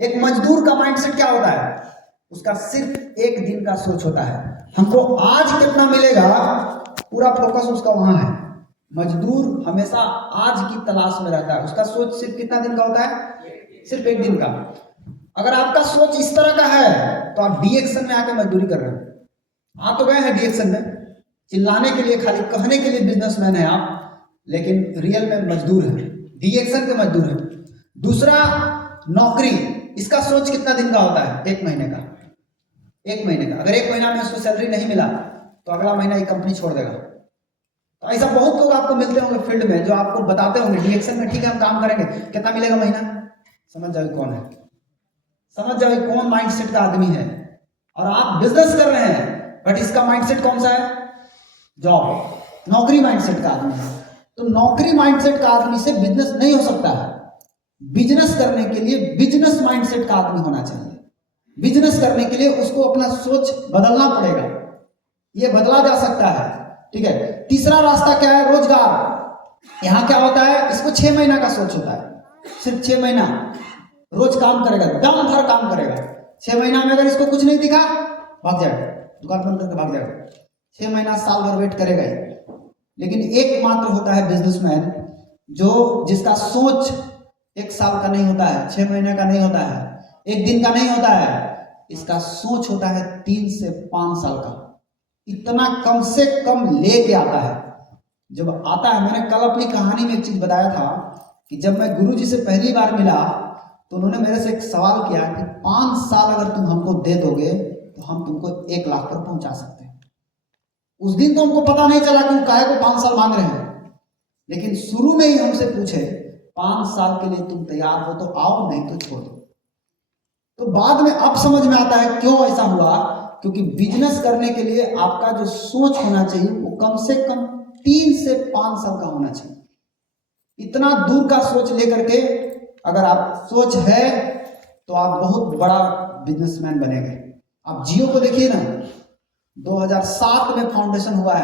एक मजदूर का माइंडसेट क्या होता है, उसका सिर्फ एक दिन का सोच होता है, हमको आज कितना मिलेगा, पूरा फोकस उसका वहां है। मजदूर हमेशा आज की तलाश में रहता है, उसका सोच सिर्फ कितना दिन का होता है, सिर्फ एक दिन का। अगर आपका सोच इस तरह का है तो आप डी एक्शन में आके मजदूरी कर रहे हो। आप तो गए हैं डी एक्शन में, चिल्लाने के लिए, खाली कहने के लिए बिजनेसमैन है आप, लेकिन रियल में मजदूर है, डी एक्शन के मजदूर है। दूसरा, नौकरी, इसका सोच कितना दिन का होता है, एक महीने का। एक महीने का, अगर एक महीना में उसको सैलरी नहीं मिला तो अगला महीना ये कंपनी छोड़ देगा। तो ऐसा बहुत लोग आपको मिलते होंगे फील्ड में जो आपको बताते होंगे डी एक्शन में ठीक है हम काम करेंगे, कितना मिलेगा महीना, समझ जाओ कौन है, समझ जाओ कौन माइंडसेट का आदमी है। और आप बिजनेस कर रहे हैं बट इसका माइंडसेट कौन सा है, जॉब, नौकरी माइंडसेट का आदमी है। तो नौकरी माइंडसेट का आदमी से बिजनेस नहीं हो सकता है। बिजनेस करने के लिए बिजनेस माइंडसेट का आदमी होना चाहिए। बिजनेस करने के लिए उसको अपना सोच बदलना पड़ेगा, ये बदला जा सकता है, ठीक है। तीसरा रास्ता क्या है, रोजगार। यहां क्या होता है, इसको 6 महीना का सोच होता है, सिर्फ 6 महीना रोज काम करेगा, दम भर काम करेगा। 6 महीना में अगर इसको कुछ नहीं दिखा, भाग जाएगा, दुकान बंद करके भाग जाएगा। 6 महीना साल भर वेट करेगा ही। लेकिन एकमात्र होता है बिजनेसमैन जो जिसका सोच 1 साल का नहीं होता है, 6 महीने का नहीं होता है, 1 दिन का नहीं होता है, इसका सोच होता है 3 से 5 साल का। इतना कम से कम लेके आता है। जब आता है, मैंने कल अपनी कहानी में एक चीज बताया था कि जब मैं गुरुजी से पहली बार मिला तो उन्होंने मेरे से एक सवाल किया कि 5 साल अगर तुम हमको दे दोगे तो हम तुमको 1 लाख पर पहुंचा सकते हैं। उस दिन तो हमको पता नहीं चला कि वो काहे को 5 साल मांग रहे हैं, लेकिन शुरू में ही हमसे पूछे 5 साल के लिए तुम तैयार हो तो आओ, नहीं तो छोड़ दो। तो बाद में अब समझ में आता है क्यों ऐसा हुआ, क्योंकि बिजनेस करने के लिए आपका जो सोच होना चाहिए वो कम से कम 3 से 5 साल का होना चाहिए। इतना दूर का सोच लेकर के अगर आप सोच है तो आप बहुत बड़ा बिजनेसमैन बनेंगे। आप जियो को देखिए ना, 2007 में फाउंडेशन हुआ है।